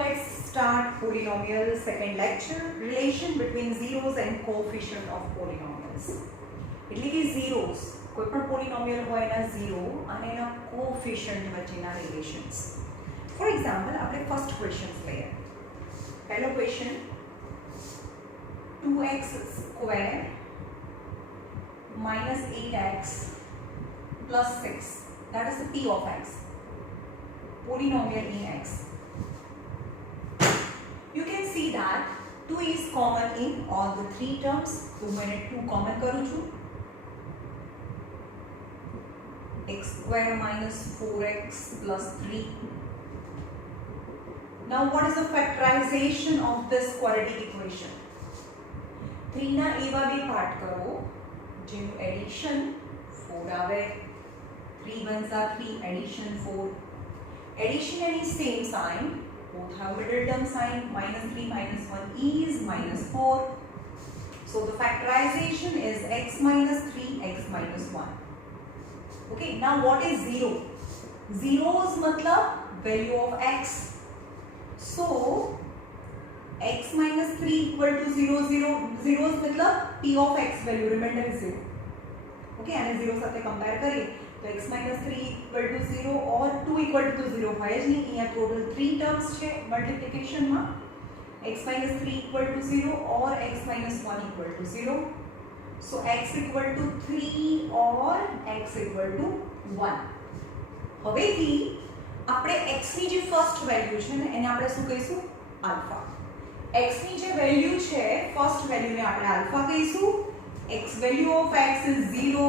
let's start polynomial second lecture, relation between zeros and coefficient of polynomials. એટલે કે zeros કોઈ પણ polynomial હોય એના zero અને એના coefficient વચ્ચેના relations. For example, આપણે first questions લઈએ. પહેલો question 2x square minus 8x plus 6, that is the p of x, polynomial in x. You can see that 2 is common in all the three terms. So मैंने 2 common करूँ छू, x square minus 4x plus 3. Now what is the factorization of this quadratic equation? 3 ના એવા બે પાર્ટ કરો જેનું એડિશન 4 આવે. 3 ones are 3, addition 4. Addition any same sign, both have middle term sign. Minus 3 minus 1 is minus 4. So the factorization is x minus 3, x minus 1. Okay, now what is 0? Zeros matlab value of x. So x minus 3 equal to 0, 0. Zeros matlab p of x value remainder is 0. Okay, and 0 સાથે compare કરીએ तो x minus 3 equal to 0 और 2 equal to 0 है જ नहीं. यहाँ total 3 terms છે multiplication માં. x minus 3 equal to 0 और x minus 1 equal to 0. So x equal to 3 और x equal to 1. હવેથી આપણે x ની જે ફર્સ્ટ વેલ્યુ છે ને એને આપણે શું કહીશું? આલ્ફા. x ની જે વેલ્યુ છે ફર્સ્ટ વેલ્યુ ને આપણે આલ્ફા કહીશું. x value of x is 0.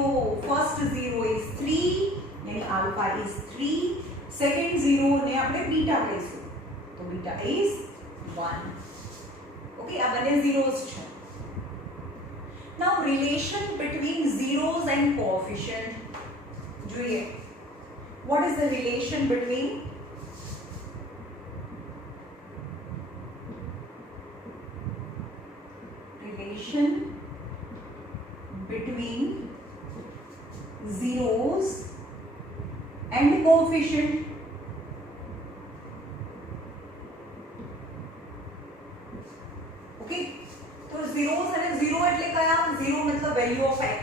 First 0 is 3, यानी alpha is 3. Second 0 ने આપણે beta કહીશું, તો beta is 1. Okay, આ બંને zeros છે. Now relation between zeros and coefficient જોઈએ. What is the relation between zeros and coefficient? Okay, तो zeros અને zero એટલે કયા? zero मतलब value of x,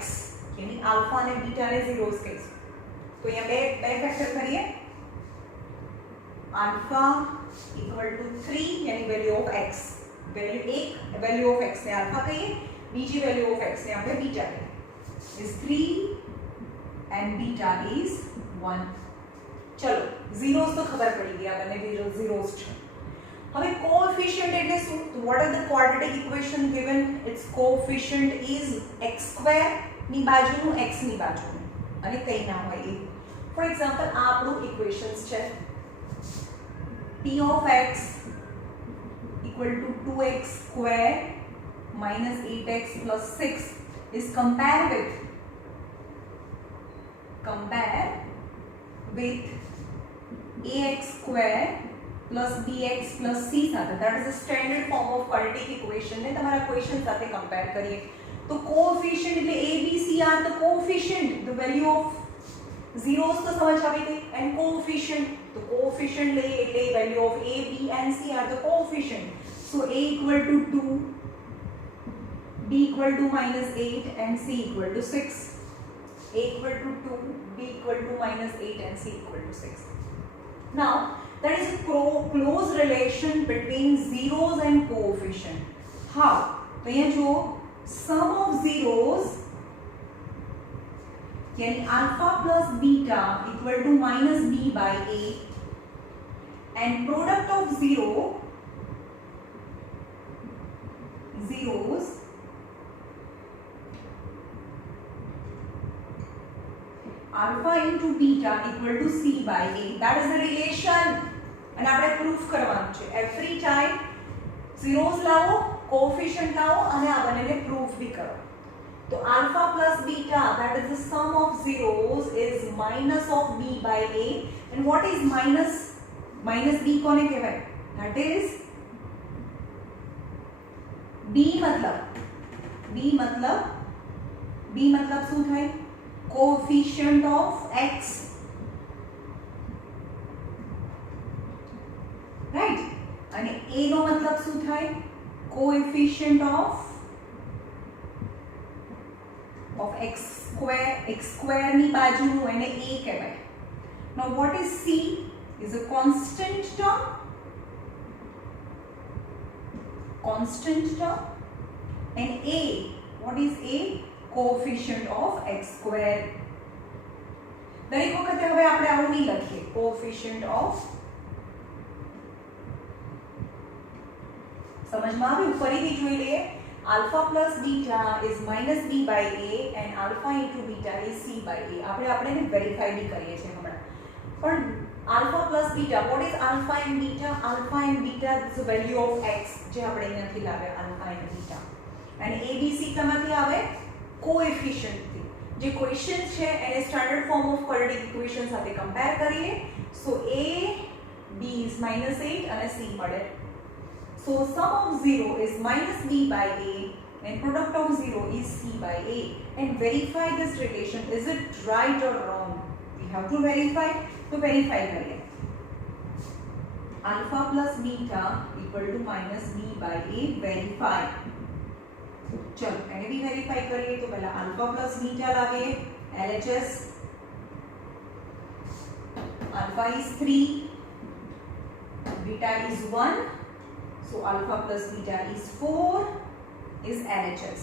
यानी alpha અને beta ને zeros કહીશું. તો અહીંયા બે ફેક્ટર કરીએ. alpha equal to 3 यानी value of x. value एक value of x ने alpha कहिए, બીજી value of x ने આપણે beta કહીએ. is 3 and beta is 1. चलो zeros तो खबर पड़ी गई, આ બંને zeros છે. હવે coefficient એટલે શું? તો what are the quadratic equation given? its coefficient is x square ની બાજુનું x ની બાજુનું અને કંઈ ના હોય એ. for example આ આપણું equations છે. p of x equal to 2x square minus 8x plus 6 is compare with ax square plus bx plus c સાથે. that is the standard form of quadratic equation ને તમારા ક્વેશ્ચન સાથે કમ્પેર કરીએ તો કોએફિશિયન્ટ એટલે a b c are the coefficient, the value of zeros તો સમજ આવી ગઈ. and coefficient, તો coefficient લઈએ એટલે value of a b and c are the coefficient. so a equal to 2, b equal to minus 8 and c equal to 6. a equal to 2, b equal to minus 8 and c equal to 6. Now there is a close relation between zeros and coefficient. How? तो यहाँ जो sum of zeros यानी alpha plus beta equal to minus b by a and product of zeros alpha into beta equal to c by a. that is the relation and આપણે proof કરવાનું છે. every time zeros લાવો, coefficient લાવો અને આ બંનેને proof भी કરો. તો alpha plus beta, that is the sum of zeros, is minus of b by a. and what is minus b કોને કહેવાય? that is b मतलब શું થાય? coefficient of x, right? and થાય? કોએફિશિયન્ટ ઓફ x square ની બાજુનું એને a કહેવાય. Now what is c? Is a constant term. And a, what is a? Coefficient of x square. દરેક વખતે હવે આપણે આવું નહીં લખીએ. Coefficient of, સમજમાં આવ્યું? ફરીથી જોઈ લઈએ. Alpha plus beta is minus b by a and alpha into beta is c by a. આપણે વેરીફાઈ બી કરીએ છીએ હમણાં. પણ alpha plus beta, what is alpha and beta? Alpha and beta is the value of x જે આપણે અહીંયાથી લાવે alpha and beta. અને a b c કમાંથી આવે? કોએફિશિયન્ટ થી. જે ક્વેશ્ચન છે એને standard form of quadratic equation સાથે કમ્પેર કરીએ. સો a b is -8 અને c મળે. So sum of 0 is minus b by a and product of 0 is c by a. And verify this relation. Is it right or wrong? We have to verify. So verify करिए. Alpha plus beta equal to minus b by a. Verify. चलो मैंने भी verify करिए. तो पहला alpha plus beta लागे. LHS. Alpha is 3. Beta is 1. So alpha plus beta is 4 is LHS.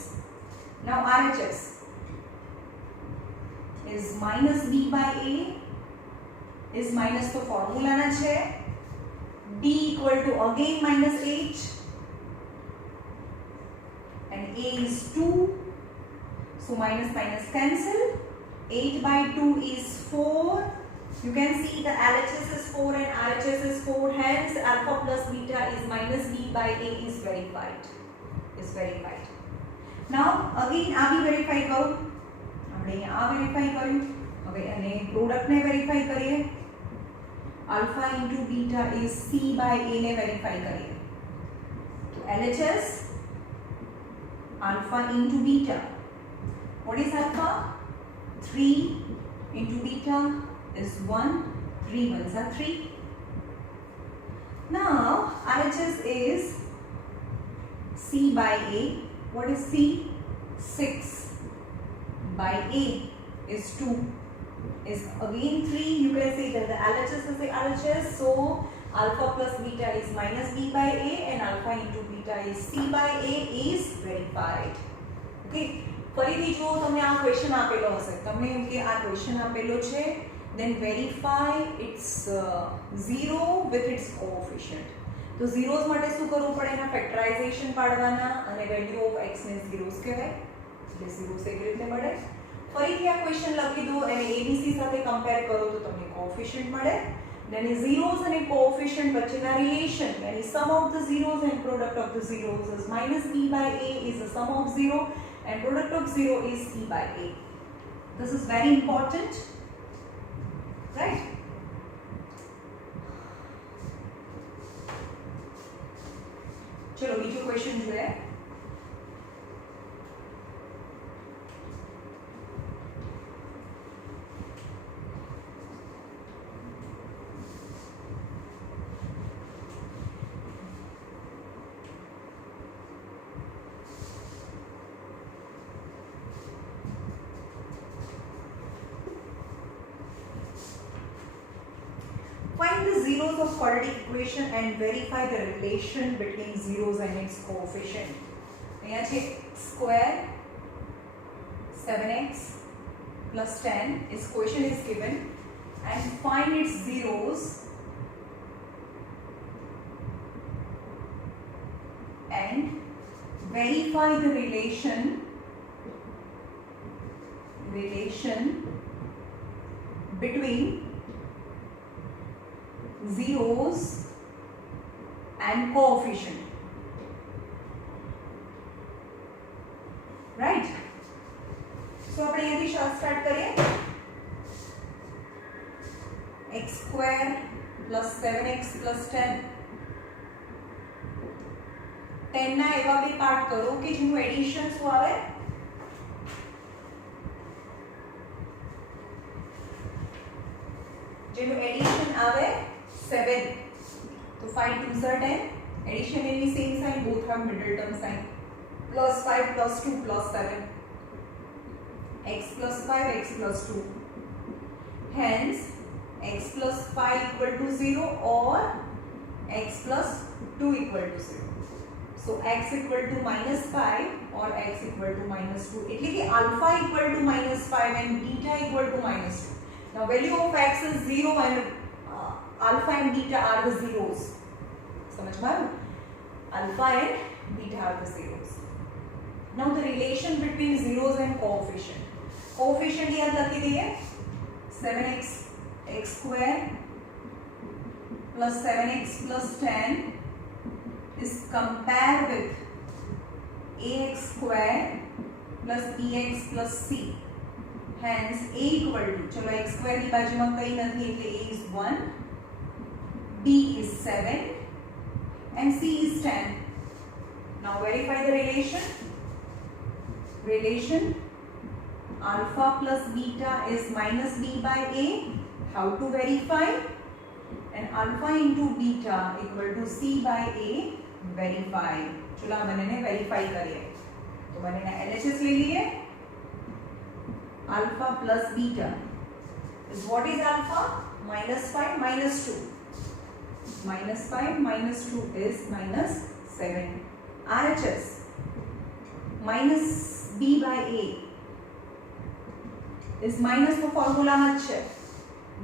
Now RHS is minus b by a is minus the formula na છે. b equal to again minus h and a is 2. So minus minus cancel. 8 by 2 is 4. You can see the LHS is 4 and RHS is 4. Hence, alpha plus beta is minus b by a is verified. Now, again, આ બી verify કરું. આપણે આ verify કર્યું. હવે અને પ્રોડક્ટ ને verify કરીએ. Alpha into beta is c by a ને verify કરીએ. તો LHS alpha into beta. What is alpha? 3 into beta is 1. 3 ones are 3. Now RHS is c by a. What is c? 6 by a is 2 is again 3. You can say that the LHS is the LHS. So alpha plus beta is minus b by a and alpha into beta is c by a is verified. Okay. ફરીથી જો તમને આ ક્વેશ્ચન આપેલો હશે, તમને એમ કે આ ક્વેશ્ચન આપેલો છે, then verify its zero with its coefficient. તો zeros માટે શું કરવું પડે? એના ફેક્ટરાઇઝેશન પાડવાના અને વેલ્યુ ઓફ x ને zeros કહેવાય. એટલે zeros એવી રીતે મળે. ફરીથી આ ક્વેશ્ચન લખી દો અને abc સાથે કમ્પેર કરો તો તમને કોએફિશિયન્ટ મળે. then zeros અને કોએફિશિયન્ટ વચ્ચેના relation, yani sum of the zeros and product of the zeros is minus b by a is the sum of 0 and product of 0 is c by a. This is very important, right? चलो बीजो क्वेश्चन जो है find the zeros of quadratic equation and verify the relation between zeros and its coefficient. અહીંયા છે square 7x plus 10 is question is given and find its zeros and verify the relation between zeros and coefficient, right? So આપણે અહીંયાથી સ્ટાર્ટ કરીએ. x square plus 7x plus 10. 10 ના એવા બે પાર્ટ કરો કે જેનું એડિશન શું આવે? જેનું એડિશન આવે 7. तो 5 2s are 10. Addition in the same sign both have middle term sign. Plus 5 plus 2 plus 7. X plus 5 x plus 2. Hence x plus 5 equal to 0 or x plus 2 equal to 0. So x equal to minus 5 or x equal to minus 2. એટલે કે alpha equal to minus 5 and beta equal to minus 2. Now value of x is 0 and alpha and beta are the zeros. समझ में आया? Alpha and beta are the zeros. Now the relation between zeros and coefficient. Coefficient याद रखी दिए 7x x square plus 7x plus 10 is compared with ax square plus bx plus c. Hence a equal to चलो x square की बाजू में कहीं नहीं એટલે a is 1, b is 7 and c is 10. Now verify the relation. Relation alpha plus beta is minus b by a. How to verify? And alpha into beta equal to c by a. Verify. चलो हम इन्हें verify करिए. तो मैंने LHS ले लिए. Alpha plus beta is what is alpha? Minus 5 minus 2. Minus 5 minus 2 is minus 7. RHS minus b by a is minus the formula much.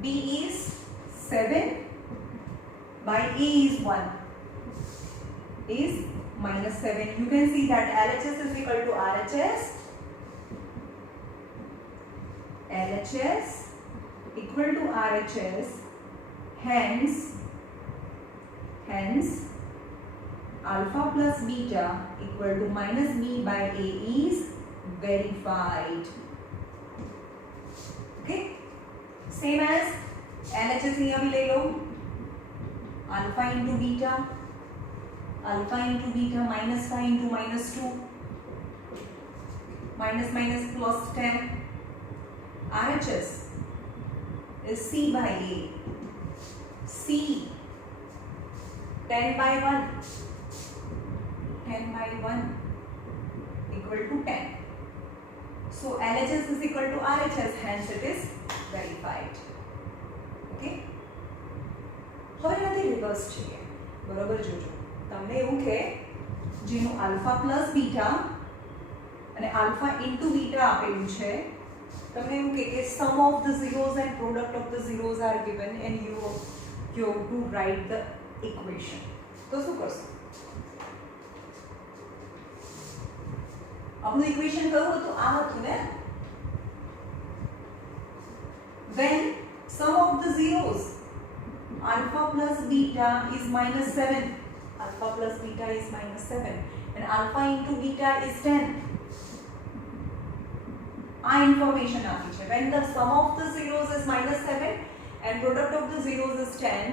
B is 7 by a is 1 is minus 7. You can see that LHS is equal to RHS. LHS equal to RHS. Hence alpha plus beta equal to minus b by a is verified. Okay, same as LHS यहाँ भी ले लो. Alpha into beta minus 5 into minus 2 minus minus plus 10. RHS is c by a. C 10 by 1 equal to 10. So LHS is equal to RHS, hence it is verified. Okay. હવે નથી રિવર્સ છે બરોબર જોજો તમને એવું કે જેનું આલ્ફા પ્લસ બીટા અને આલ્ફા ઇન્ટુ બીટા આપેલું છે તમને એવું કે sum of the zeros and product of the zeros are given and you have to write the equation. તો શું કરશો? આપણું ઇક્વેશન કયું હતું? આ હતું ને. When sum of the zeros alpha plus beta is minus 7. Alpha plus beta is minus 7 and alpha into beta is 10. આ information આપી છે. When the sum of the zeros is minus 7 and product of the zeros is 10,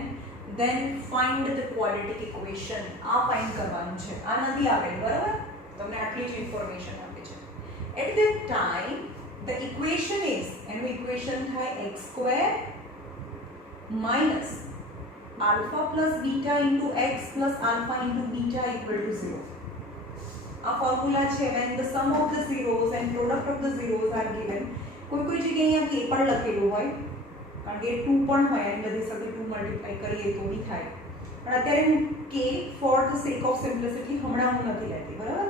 then find the quadratic equation. આ find કરવાનું છે. આ નથી આપેલું બરાબર? તમને આટલી જ information આપી છે. At that time the equation is, and the equation થાય x square minus alpha plus beta into x plus alpha into beta equal to 0. આ ફોર્મ્યુલા છે when the sum of the zeros and product of the zeros are given. કોઈ જગ્યાએ અહીંયા k પણ લખેલું હોય કારણ કે 2 પણ હોય અને બધી સાથે 2 મલ્ટીપ્લાય કરીએ તો બી થાય. પણ અત્યારે હું k for the sake of simplicity હમણાં હું નથી લેતી બરાબર.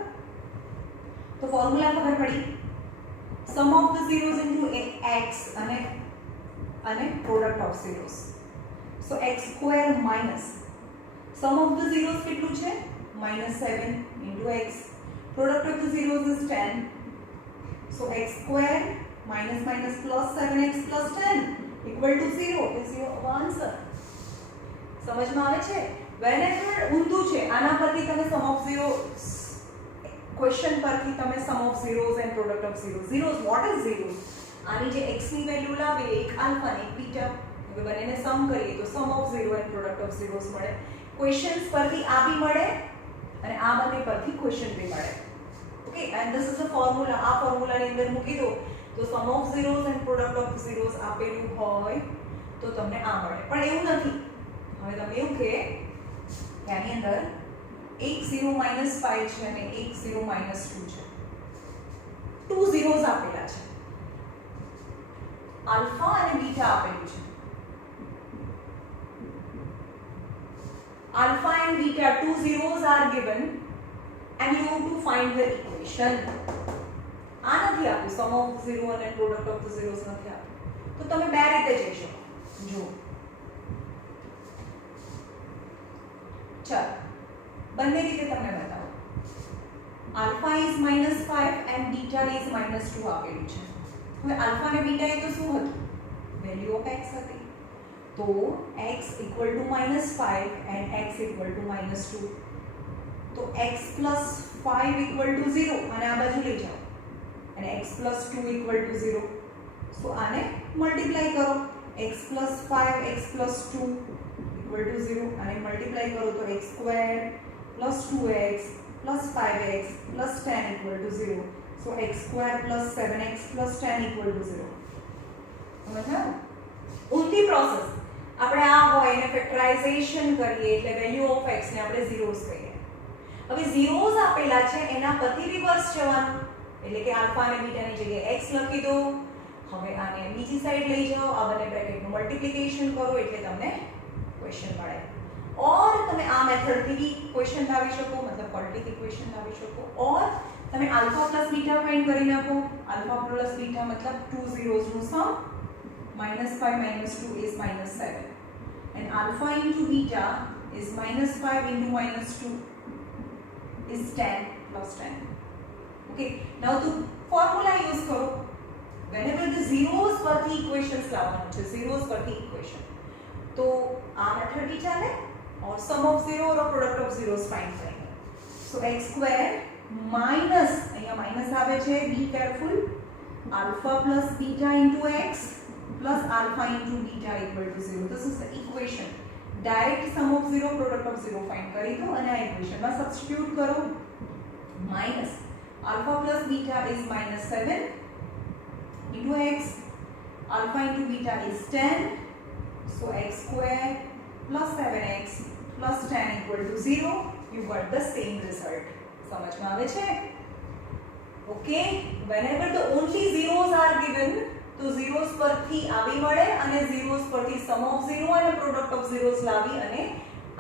તો ફોર્મ્યુલા ખબર પડી. sum of the zeros into x અને product of zeros. So x square minus sum of the zeros કેટલું છે? minus 7 into x. Product of the zeros is 10. So x square minus minus plus 7x plus 10 equal to 0 is your answer. સમજમાં આવે છે? whenever ઊંધું છે આના પરથી તમે sum of zeros question પરથી તમે sum of zeros and product of zeros. What is zeros? આની જે x ની વેલ્યુ લાવે એક આલ્ફા ને એક બીટા હવે બંનેને સમ કરીએ તો sum of zero and product of zeros મળે. ક્વેશ્ચન્સ પરથી આ બી મળે અને આ બંને પરથી ક્વેશ્ચન બી મળે. Okay, and this is the formula. આ ફોર્મ્યુલાની અંદર મૂકી દો તો sum of zeros and product of zeros આપેલું હોય તો તમને આ મળે. પણ એવું નથી. હવે તમે એવું કે આની અંદર એક 0 - 5 છે અને એક 0 - 2 છે. 2 zeros આપેલા છે. આલ્ફા અને બીટા આપેલું છે. Alpha and beta, 2 zeros are given and you have to find the equation. આ નથી આપ્યું, sum of the zero અને product of the zeros નથી આપ્યું. તો તમે બે રીતે જઈ શકો. જો ચાલો બંને રીતે તમને બતાવો. alpha is -5 and beta is -2 આપેલું છે. હવે alpha અને beta એ તો શું હતું? વેલ્યુ ઓફ x હતી. તો x equal to -5 and x equal to -2. તો x plus 5 equal to 0 અને આ બાજુ લઈ જાઓ અને x plus 2 equal to 0. સો આને મલ્ટીપ્લાય કરો. x plus 5 x plus 2 equal to 0 અને મલ્ટીપ્લાય કરો તો x square plus 2x plus 5x plus 10 equal to 0. So x square plus 7x plus 10 equal to 0. સમજાયું? ઉલટી પ્રોસેસ. આપણે આ હોય એને ફેક્ટરાઇઝેશન કરીએ એટલે વેલ્યુ ઓફ x ને આપણે zeros કહીએ. હવે zeros આપેલા છે એના પરથી રિવર્સ જવાનું એટલે કે આલ્ફા અને બીટા ની જગ્યાએ x લખી દો. હવે આને બીજી સાઈડ લઈ જાઓ, આ બંને બ્રેકેટનું મલ્ટીપ્લિકેશન કરો એટલે તમને ક્વેશ્ચન મળે. ઓર તમે આ મેથડ થી બી ક્વેશ્ચન લાવી શકો, મતલબ ક્વોડ્રેટિક ઇક્વેશન લાવી શકો. ઓર તમે આલ્ફા પ્લસ બીટા ફાઇન્ડ કરી નાખો. આલ્ફા પ્લસ બીટા મતલબ 2 zeros નું સમ. -5 - 2 is -7 and alpha into beta is -5 into -2 is 10 plus 10. Okay, now to formula use karo. Whenever the zeros પરથી equations લાવવાનું છે, zeros પરથી equation, તો આ મેથડ બી ચાલે or sum of zero or product of zeros find કરીએ. So x square minus અહીંયા માઈનસ આવે છે, be careful, alpha plus beta into x plus alpha into beta equal to 0. This is the equation. Direct sum of zero product of zero find કરી દો અને આ equation માં substitute કરો. Minus alpha plus beta is -7 into x. Alpha into beta is 10. So x square plus 7x plus 10 equal to 0. You got the same result. સમજમાં આવે છે? Okay. Whenever the only zeros are given, તો zeros પરથી આવી મળે અને zeros પરથી sum of zero અને product of zeros લાવી અને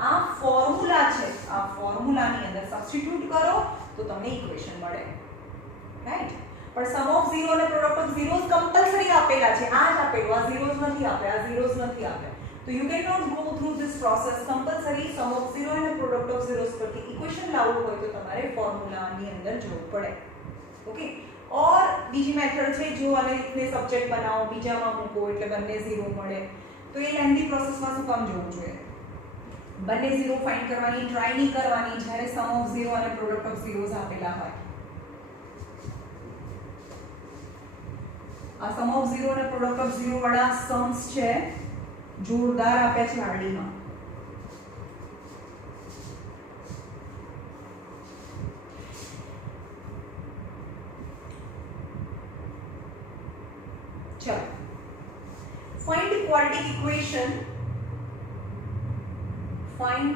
આ ફોર્મ્યુલા છે, આ ફોર્મ્યુલાની અંદર સબસ્ટિટ્યુટ કરો તો તમને ઇક્વેશન મળે. રાઈટ? પણ sum of zero અને product of zeros કમ્પલસરી આપેલા છે. આ જ આપેલું, આ zeros નથી આપ્યા, આ zeros નથી આપ્યા. તો you cannot go through this process. Compulsory sum of zero અને product of zeros પરથી ઇક્વેશન લાવવું હોય તો તમારે ફોર્મ્યુલાની અંદર જવું પડે. ઓકે? और બીજી મેથડ છે, જો આને રીતને સબ્જેક્ટ બનાવો, બીજામાં મૂકો એટલે બંને 0 મળે. તો એ લેન્ધી પ્રોસેસમાં શું કામ જોવું જોઈએ? બંને 0 ફાઇન્ડ કરવાની ટ્રાય નહીં કરવાની જ્યારે સમ ઓફ 0 અને પ્રોડક્ટ ઓફ zeros આપેલા હોય. આ સમ ઓફ 0 અને પ્રોડક્ટ ઓફ 0 વાળા સમ્સ છે, જોરદાર આપ્યા છે આરડીમાં. चलो find quadratic equation. Find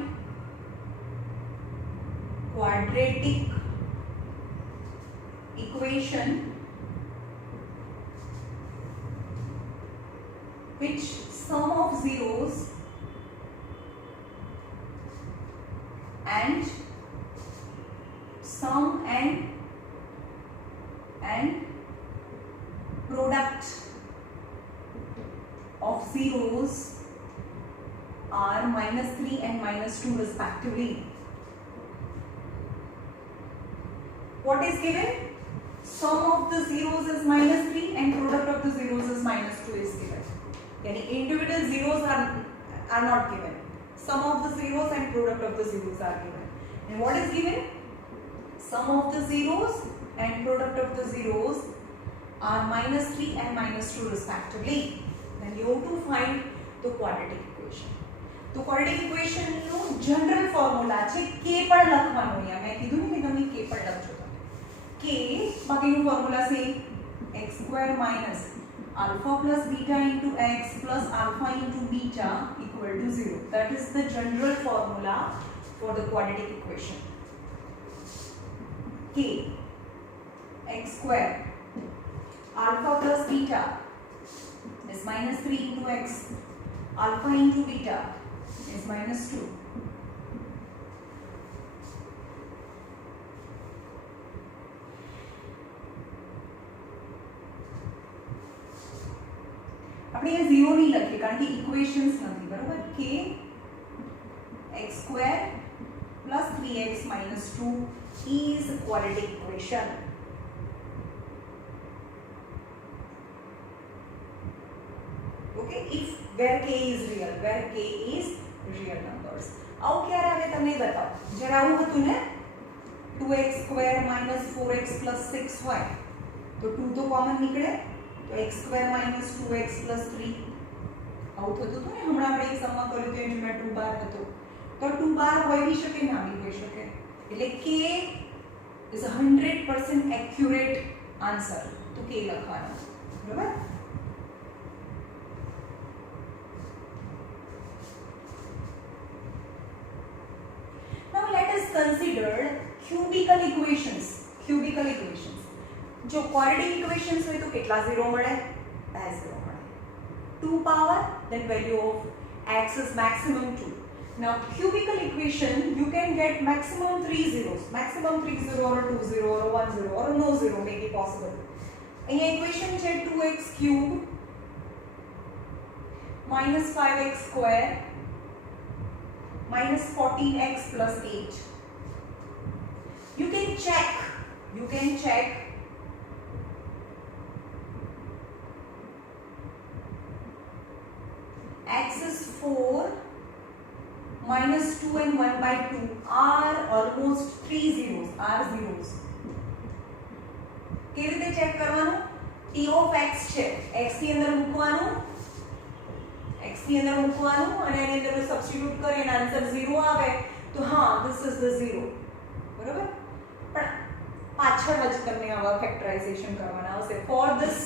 quadratic equation which sum of zeros and sum and product of zeros are -3 and -2 respectively. What is given? Sum of the zeros is -3 and product of the zeros is -2 is given. Yani individual zeros are not given. Sum of the zeros and product of the zeros are given. And what is given? Sum of the zeros and product of the zeros are -3 and -2 respectively. Then you have to find the quadratic equation. तो quadratic equation નો general formula છે k પણ લખવાનું. અહીંયા મેં કીધું ને કે તમે k પણ લખજો. તમે k બાકીનું ફોર્મ્યુલા છે x² minus alpha plus beta into x plus alpha into beta equal to 0. That is the general formula for the quadratic equation. k x square alpha plus beta is minus 3 into x, alpha into beta is minus 2. આપણે એ 0 નહીં લખીએ કારણ કે ઇક્વેશન્સ નથી, બરાબર. k x square plus 3x minus 2 is quadratic equation. Okay, if where k is real numbers. આવું ક્યારે આવે તમને બતાવો. જ્યારે આવું હતું ને 2x square minus 4x plus 6 હોય તો 2 તો કોમન નીકળે તો x square minus 2x plus 3 આવું થતું હતું ને. હમણાં આપણે એક સમમાં કર્યું તો એની મેં 2 બાર હતો તો 2 બાર હોઈ બી શકે ના બી હોઈ શકે. એટલે k is 100% accurate answer. તો k લખવાનો, બરાબર. Now let us consider cubical equations. જો quadratic equations હોય તો કેટલા 0 મળે? 0 મળે. 2 power, then value of x is maximum 2. Now cubical equation you can get maximum 3 zeros, maximum 3 0 or 2 0 or 1 0 or no 0 may be possible. અહીંયા equation છે 2x cube minus 5x square minus 14x plus 8. You can check x is 4 minus 2 and 1 by 2 are almost 3 zeros, are zeros. કેવી રીતે ચેક કરવાનું? t of x છે, x ની અંદર મૂકવાનું અને એની અંદર સબસ્ટિટ્યુટ કરીને આન્સર 0 આવે તો હા this is the 0, બરાબર. પણ પાછળ જ તમને આવા ફેક્ટરાઇઝેશન કરવાના આવશે. for this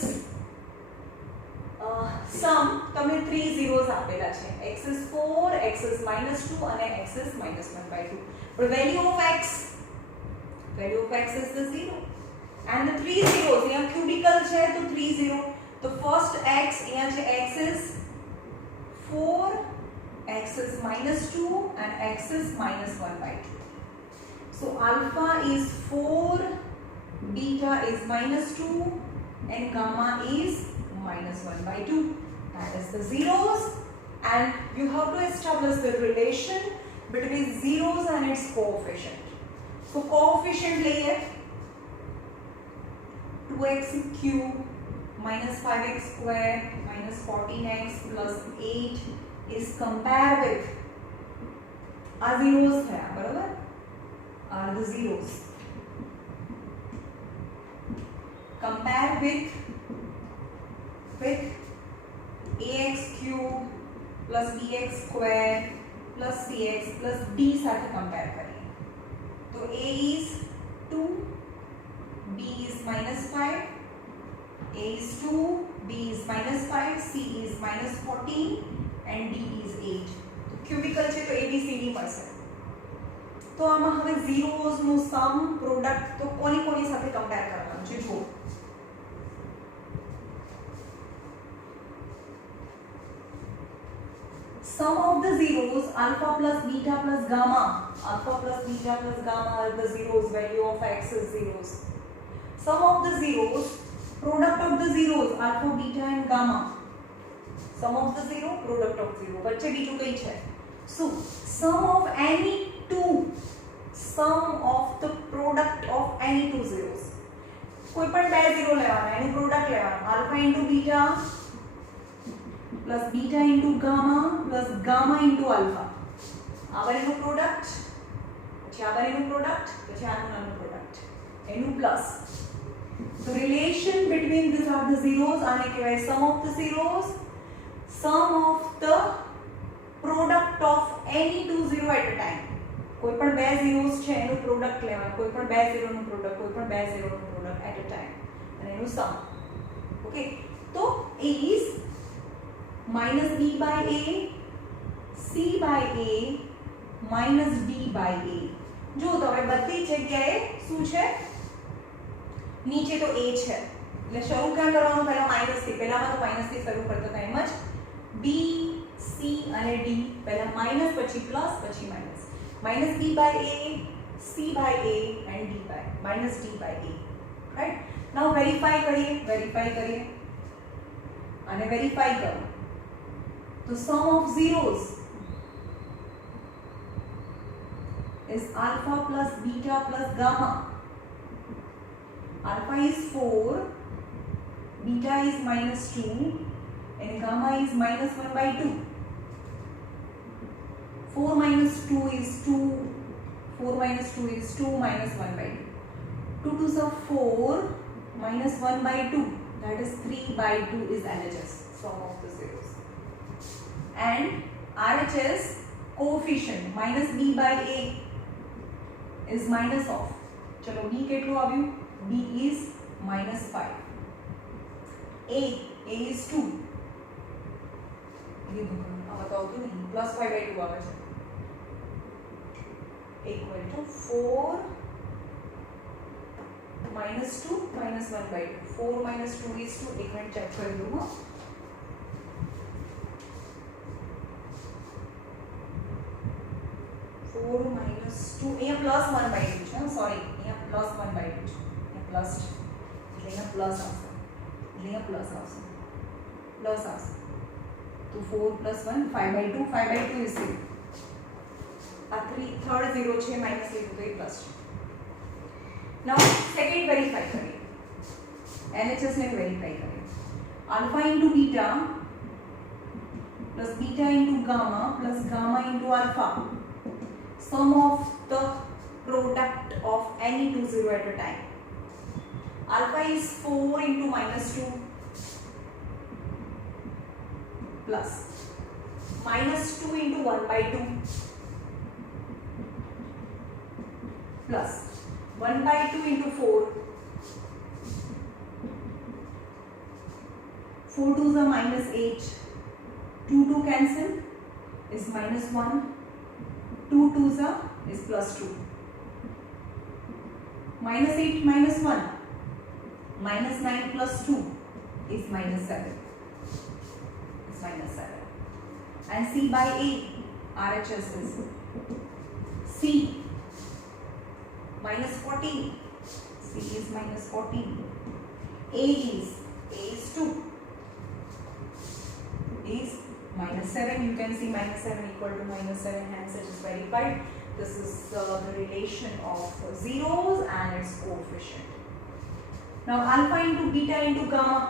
sum તમને 3 zeros આપેલા છે. x is 4, x is minus 2 અને x is minus 1 by 2. but value of x is the 0 and the 3 zeros અહીંયા cubical છે તો 3 0. તો first x અહીંયા છે x is 4, x is minus 2 and x is minus 1 by 2. So alpha is 4, beta is minus 2 and gamma is minus 1 by 2. That is the zeros, and you have to establish the relation between zeros and its coefficient. So coefficient layer 2x cube minus 5x square minus 14x plus 8 is compared with our zeros thaya, barabar, are the zeros. Compare with ax cube plus bx square plus cx plus d સાથે compare કરીએ તો a is 2, b is minus 5, a is 2, b is minus 5, c is minus 14 and d is 8. તો cubical છે તો abcd મળશે. તો આમાં હવે zeros નું sum product તો કોની સાથે compare કરવાનું છે જુઓ. Sum of the zeros alpha plus beta plus gamma are the zeros. Value of x is zeros. Sum of the zeros, product of the zeros alpha, beta and gamma. Sum of the zero, product of zero. વચ્ચે બીજું કઈ છે? So sum of the product of any two zeros. કોઈ પણ બે zero લેવાના, એનું product લેવાનું. Alpha into beta plus beta into gamma plus gamma into alpha. આનું product, પછી આનું product, પછી આનું product. એનું plus. The relation between these are the zeros. આને કહેવાય sum of the zeros. Sum of the product of any two zero at a time. કોઈ પણ બે zeros છે એનું product લેવાનું, કોઈ પણ બે zero નું product, કોઈ પણ બે zero નું product at a time. અને એનું sum. Okay. તો A is minus b by a, c by a, minus d by a. જો તો હવે બધી જગ્યાએ શું છે? નીચે તો a છે એટલે શરૂ ક્યાં કરવાનું પહેલા માઈનસ થી પહેલામાં તો માઈનસ થી શરૂ કરતા હતા એમ જ b c અને d પહેલા માઈનસ પછી પ્લસ પછી minus b by a c by a and d by minus d by a, right? now verify કરીએ અને verify કરો તો sum of zeros is alpha plus beta plus gamma. Alpha is 4, beta is -2 and gamma is -1/2. 4 minus 2 is 2, 4 minus 2 is 2 minus 1/2. 2 2s are 4 minus 1/2, that is 3/2 is LHS, sum of the zeros. And RHS coefficient minus b by a is minus of, चलो b કેટલું આવ્યું, b is -5, a is 2, ये આ બતાવતું નહીં, +5/2 આવે છે, equal to 4 minus 2 minus 1/2. 4 minus 2 is 2. एक मिनट चेक कर लूँ. minus 2 અહીંયા પ્લસ 1/2 છે, સોરી અહીંયા પ્લસ 1/2 છે, અહીંયા પ્લસ છે એટલે અહીંયા પ્લસ આવશે, એટલે અહીંયા પ્લસ આવશે, તો 4 plus 1 5/2, 5/2 is 3. આ થર્ડ 0 છે માઈનસ લીધું તો એ પ્લસ છે. નાઉ સેકન્ડ વેરીફાઈ કરીએ, LHS ને વેરીફાઈ કરીએ. Alpha into beta plus beta into gamma plus gamma into alpha, sum of the product of any two zero at a time. Alpha is 4 into -2 plus -2 into 1/2 plus 1/2 into 4. 4 2s are -8. 2 2 cancel is -1. 2 2s are is +2. -8 -1 -9 plus 2 is -7. Is -7. And C by A, RHS is C -14. C is -14. A is 2. Is -7. You can see -7 equal to -7, hence it is verified. This is the relation of zeros and its coefficient. Now alpha into beta into gamma.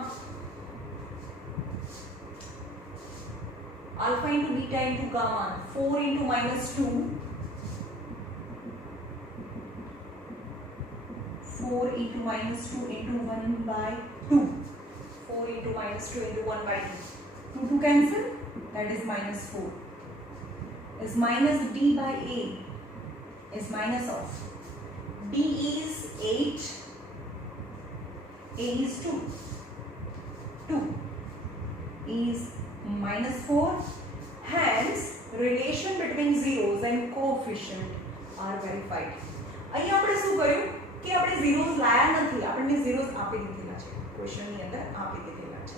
Alpha into beta into gamma. 4 into -2. 4 into -2 into 1/2. 4 into -2 into 1/2. 2 2 cancel. That is -4. Is minus d by a is minus of b is 8, a is 2, 2 is -4. Hence relation between zeros and coefficient are verified. અહીં આપણે શું કર્યું કે આપણે zeros લાયા નથી, આપણને zeros આપી દીધેલા છે, ક્વેશ્ચન ની અંદર આપી દીધેલા છે.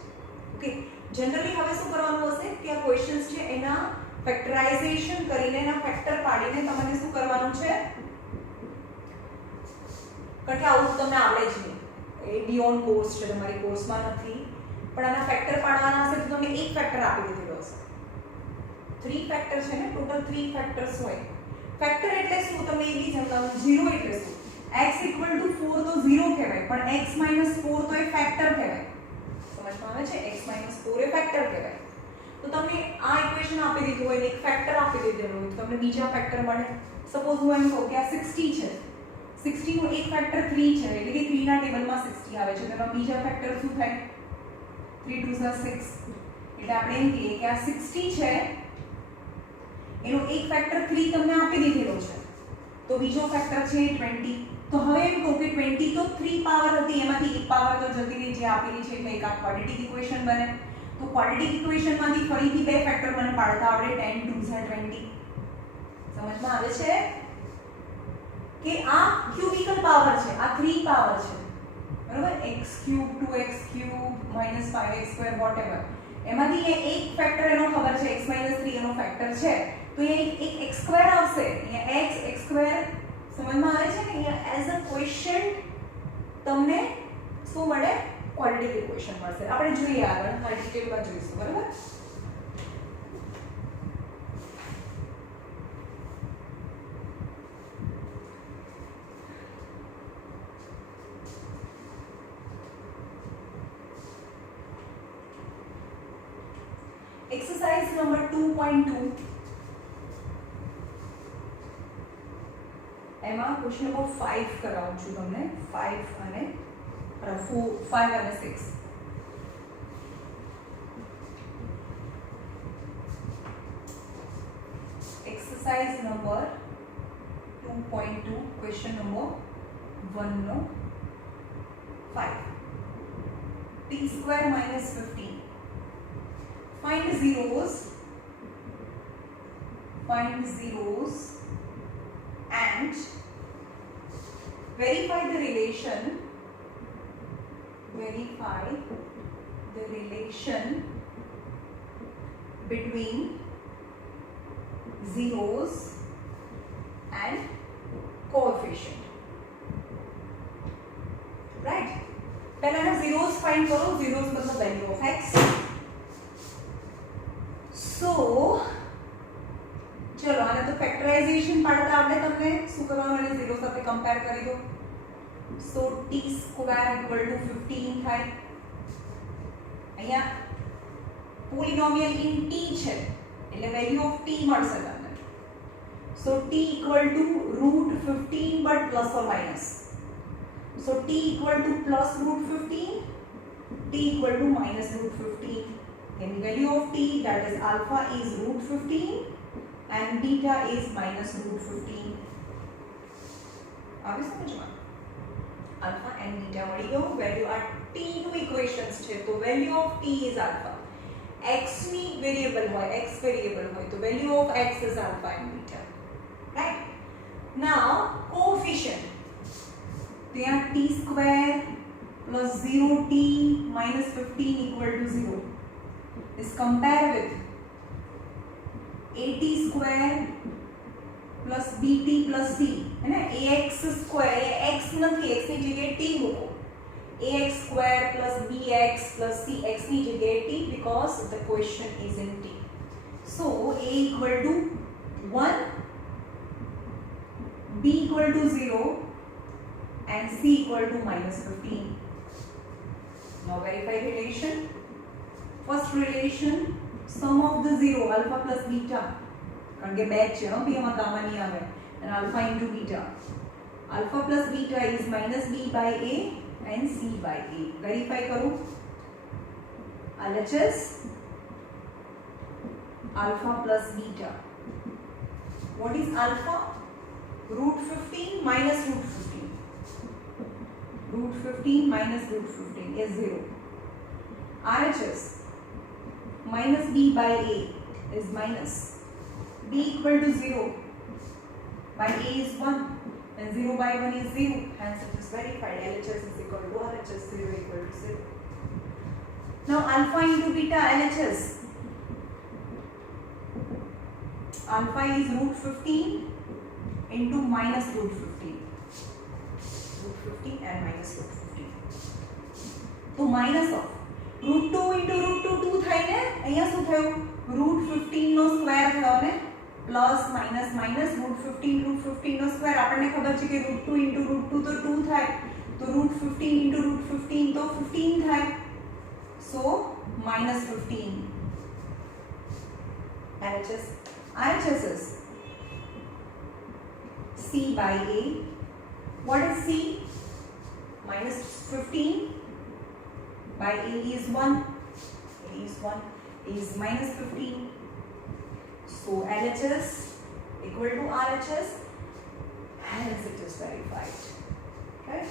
ઓકે, जनरली હવે શું કરવાનું હશે કે આ ક્વેશ્ચન્સ છે એના ફેક્ટરાઇઝેશન કરીને એના ફેક્ટર પાડીને તમને શું કરવાનું છે, કારણ કે આવું તમને આવડે જ નહીં, એ બિયોન્ડ કોર્સ છે, તમારી કોર્સમાં નથી, પણ આના ફેક્ટર પાડવાના હશે તો તમને એક ફેક્ટર આપી દીધેલો હશે. 3 ફેક્ટર છે ને, ટોટલ 3 ફેક્ટર્સ હોય. ફેક્ટર એટલે શું, તમે એ બી સમજાવું, 0 એટલે શું, x = 4 તો 0 કહેવાય, પણ x - 4 તો એ ફેક્ટર કહેવાય. સમજમાં આવે છે, x - 4 એ ફેક્ટર કહેવાય. તો તમને આ ઇક્વેશન આપી દીધું હોય, એક ફેક્ટર આપી દીધેલું હોય, તમને બીજા ફેક્ટર મળે. સપોઝ હું એમ કહું કે આ 60 છે, 60 નું એક ફેક્ટર 3 છે, એટલે કે 3 ના ટેબલમાં 60 આવે છે, તો એનો બીજા ફેક્ટર શું થાય, 3 2s are 6. એટલે આપણે એમ કહીએ કે આ 60 છે, એનો એક ફેક્ટર 3 તમને આપી દીધેલો છે, તો બીજો ફેક્ટર છે 20. તો હવે એમ કહું કે 20 તો 3 પાવર હતી, એમાંથી એક પાવર તો જતી રહી જે આપેલી છે, એટલે એક આ ક્વોડ્રેટિક ઇક્વેશન બને. તો ક્વોડ્રેટિક ઇક્વેશનમાંથી ફરીથી બે ફેક્ટર મને પાડતા આવડે, 10 2s are 20. સમજમાં આવે છે કે આ ક્યુબિકલ પાવર છે, આ 3 પાવર છે, બરાબર x cube 2x cube -5x square whatever એમાંથી એ એક ફેક્ટર એનો ખબર છે x 3 એનો ફેક્ટર છે તો એ એક x સ્ક્વેર આવશે અહીંયા x સ્ક્વેર સમજમાં આવે છે ને અહીંયા એઝ અ ક્વેશ્ચન તમને શું મળે ક્વોડ્રેટિક ઇક્વેશન મળશે આપણે જોઈએ આગળ આ ડિટેલમાં જોઈશું બરાબર exercise number 2.2 એમાં ક્વેશ્ચન નંબર 5 કરાવું છું તમને 5 અને 6 exercise number 2.2 question number 1 no 5 t square minus 15 find zeros and verify the relation between zeros and coefficient right पहले ना zeros find करो zeros मतलब value of x so चलो आने तो फैक्टराइजेशन पार्ट आपने તમને શું કરવાનું અને 0 સાથે કમ્પેર કરી દો so t square equal to 15 થાય અહીંયા પોલિનોમિયલ ઇન t છે એટલે વેલ્યુ ઓફ t મળશે તમને so t equal to root 15 but plus or minus so t equal to plus root 15 t equal to minus root 15 and value of t that is alpha is root 15 and beta is minus root 15 आगे समझना alpha and beta मળી ગયો વેલ્યુ આ t નું ઇક્વેશન્સ છે તો value of t is alpha x ની વેરીએબલ હોય x વેરીએબલ હોય તો value of x is alpha and beta right now coefficient તો यहाँ t square plus 0t minus 15 equal to 0 is compare with at square plus bt plus c है ना ax square x નથી x ની જગ્યાએ t મૂકો ax square plus bx plus cx ની જગ્યાએ t because the question is in t so a equal to 1 b equal to 0 and c equal to minus 15 now verify relation first relation sum of the zero alpha plus beta કારણ કે બે છે b માં ગામા નહીં આવે and alpha into beta alpha plus beta is minus b by a and c by a verify करो LHS alpha plus beta what is alpha root 15 minus root 15 root 15 minus root 15 is 0 RHS minus b by a is minus b equal to 0 by a is 1 and 0 by 1 is 0 hence it is verified LHS is equal to RHS 0 equal to 0 now alpha into beta LHS alpha is root 15 into minus root 15 and minus root 15 so minus of root 2 into root 2 2 થાય ને અહીંયા શું થયું root 15 નો સ્ક્વેર થયો ને plus minus minus root 15 નો સ્ક્વેર આપણને ખબર છે કે root 2 into root 2 તો 2 થાય તો root 15 into root 15 તો 15 થાય so minus 15 RHS is c by a what is c minus 15 by a is 1 is minus 15 so LHS equal to RHS hence it is verified right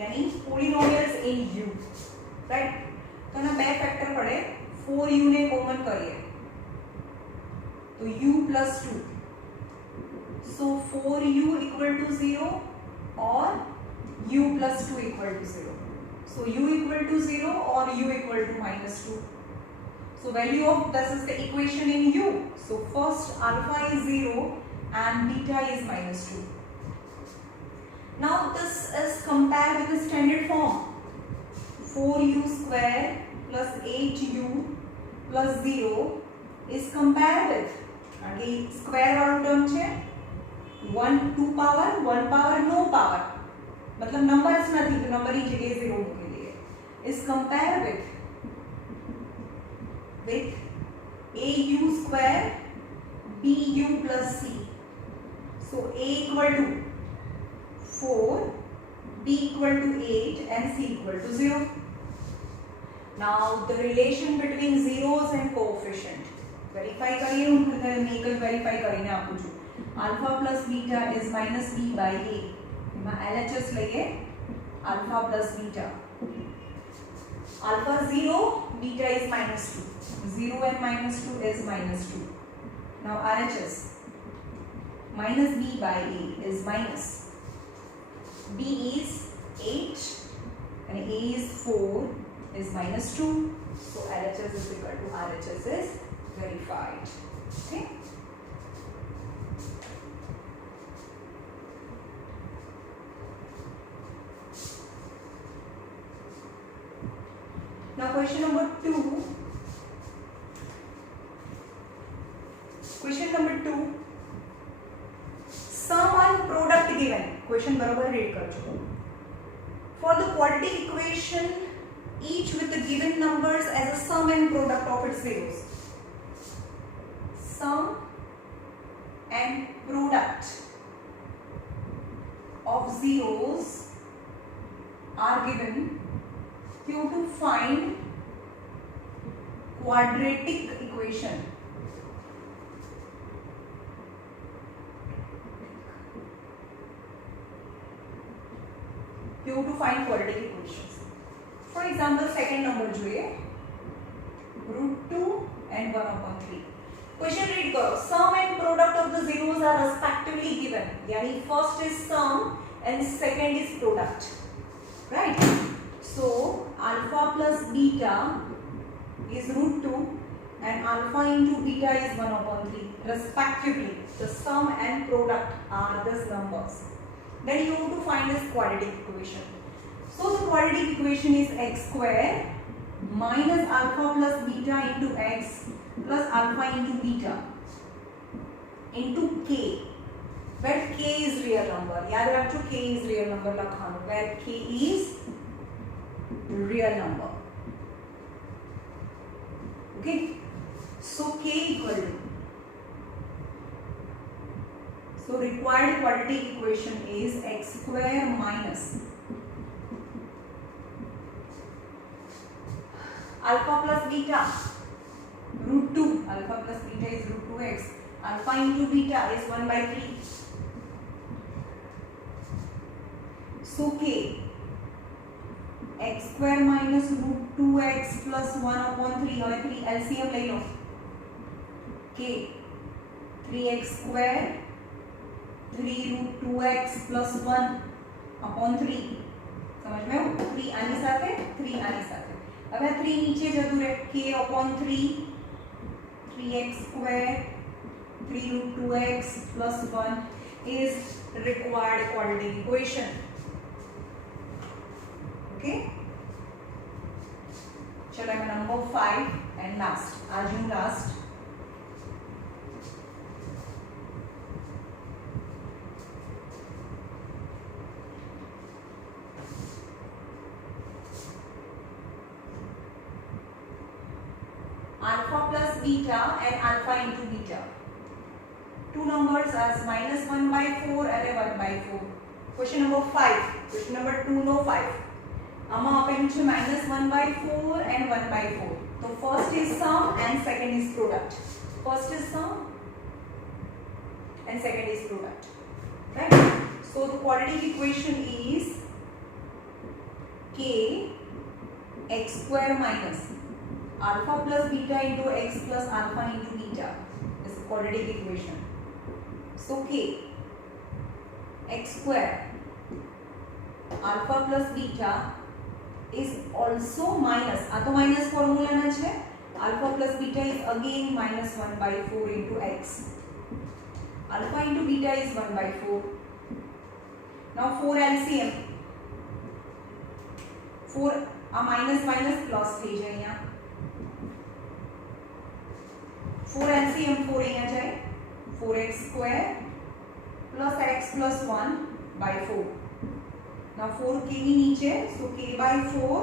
यानी પોલિનોમિયલ્સ ઇન u, રાઈટ? તો આના બે ફેક્ટર પડે, 4u ને કોમન કરીએ તો u plus 2, so 4u equal to 0 or u plus 2 equal to 0. So u equal to 0 or u equal to minus 2. So value of this is the equation in u. So first alpha is 0 and beta is minus 2. Now this is compared with the standard form. 4u square plus 8u plus 0 is compared with, again square वाला term છે, 1 2 power 1 power no power, मतलब numbers નથી तो number ની જગ્યાએ 0 મૂકી દઈએ, is compared with au square bu plus c. So a equal to 4, b equal to 8 and c equal to 0. Now the relation between zeros and coefficient verify करिए, હું તમને એક જ verify કરીને આપું છું. Alpha plus beta is minus b by a. એમાં LHS લઈએ, alpha plus beta. Alpha 0, beta is minus 2. 0 and minus 2 is minus 2. Now RHS, minus b by a is minus. b is 8 and a is 4 is minus 2. So LHS is equal to RHS is verified. Okay. Now question number 2. Question number 2. Sum and product given. Question बराबर read करજો. For the quadratic equation, each with the given numbers as a sum and product of its zeros. Sum and product of zeros are given. You to find quadratic equation. You to find quadratic equations. For example, second number જોઈએ, √2 and 1/3. Question read करो. Sum and product of the zeros are respectively given. यानी first is sum and second is product. Right? So alpha plus beta is √2 and alpha into beta is 1/3 respectively. The sum and product are these numbers. Then you have to find this quadratic equation. So the quadratic equation is x square minus alpha plus beta into x plus alpha into beta into k, where k is real number. याद रखो k is real number लखानो, where k is real number. Okay, so k equal to, so required quadratic equation is x square minus alpha plus beta √2, alpha plus beta is √2x, alpha into beta is 1/3. So k, x square minus √2x plus 1/3. હવે 3 LCM લઈ લો. k 3x square 3√2x plus 1/3. समझ में हो? 3 આની સાથે 3 આની સાથે. હવે 3 નીચે જતું રહે, k/3 3x square 3√2x plus 1 is required quadratic equation. Okay, चलो number 5 and last, आज last. Alpha plus beta and alpha into beta. Two numbers as -1/4 and 1/4. Question number 5. Question number 2 no 5. આમાં આપેલું છે -1/4 and 1/4. તો first is sum and second is product. First is sum and second is product. Right? So the quadratic equation is k x square minus alpha plus beta into x plus alpha into beta is a quadratic equation. So k x square alpha plus beta is also minus, આ તો માઇનસ ફોર્મ્યુલાના છે, alpha plus beta is again minus 1 by 4 into x. Alpha into beta is 1 by 4. Now 4 LCM, 4 આ minus minus plus થઈ જાય અહીંયા, 4 LCM 4 અહીંયા જાય, 4x square plus x plus 1 by 4. Now 4 k ની નીચે, so k by 4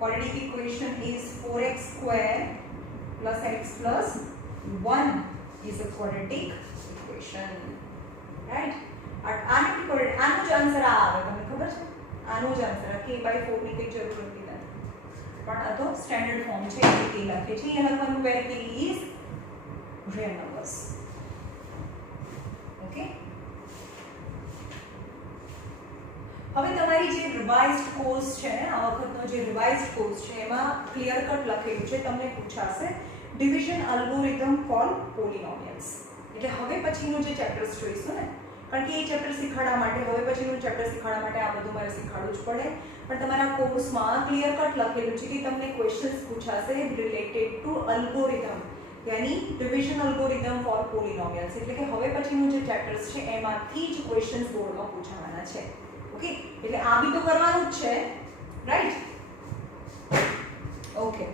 quadratic equation is 4x square plus x plus 1 is a quadratic equation, right? આનો જ આન્સર આવે, તમને ખબર છે આનો જ આન્સર k by 4 ની કઈ જરૂર નથી, પણ આ તો સ્ટેન્ડર્ડ ફોર્મ છે એટલે k લખે છે, અહીંયા લખવાનું where k is real numbers. Okay, હવે તમારી જે રિવાઇઝડ કોર્સ છે, આ વખતનો જે રિવાઇઝડ કોર્સ છે એમાં ક્લિયર કટ લખેલું છે, તમને પૂછાશે ડિવિઝન અલ્ગોરિધમ ફોર પોલિનોમિયલ્સ. એટલે હવે પછીનું જે ચેપ્ટર્સ જોઈશું ને, કારણ કે એ ચેપ્ટર શીખવાડવા માટે, હવે પછીનું ચેપ્ટર શીખવાડવા માટે આ બધું મારે શીખવાડવું જ પડે, પણ તમારા કોર્સમાં ક્લિયર કટ લખેલું છે કે તમને ક્વેશ્ચન્સ પૂછાશે રિલેટેડ ટુ અલ્ગોરિધમ, યાની ડિવિઝન અલ્ગોરિધમ ફોર પોલિનોમિયલ્સ. એટલે કે હવે પછીનું જે ચેપ્ટર્સ છે એમાંથી જ ક્વેશ્ચન્સ બોર્ડમાં પૂછાવાના છે. ઓકે, એટલે આ બી તો કરવાનું જ છે, રાઈટ? ઓકે.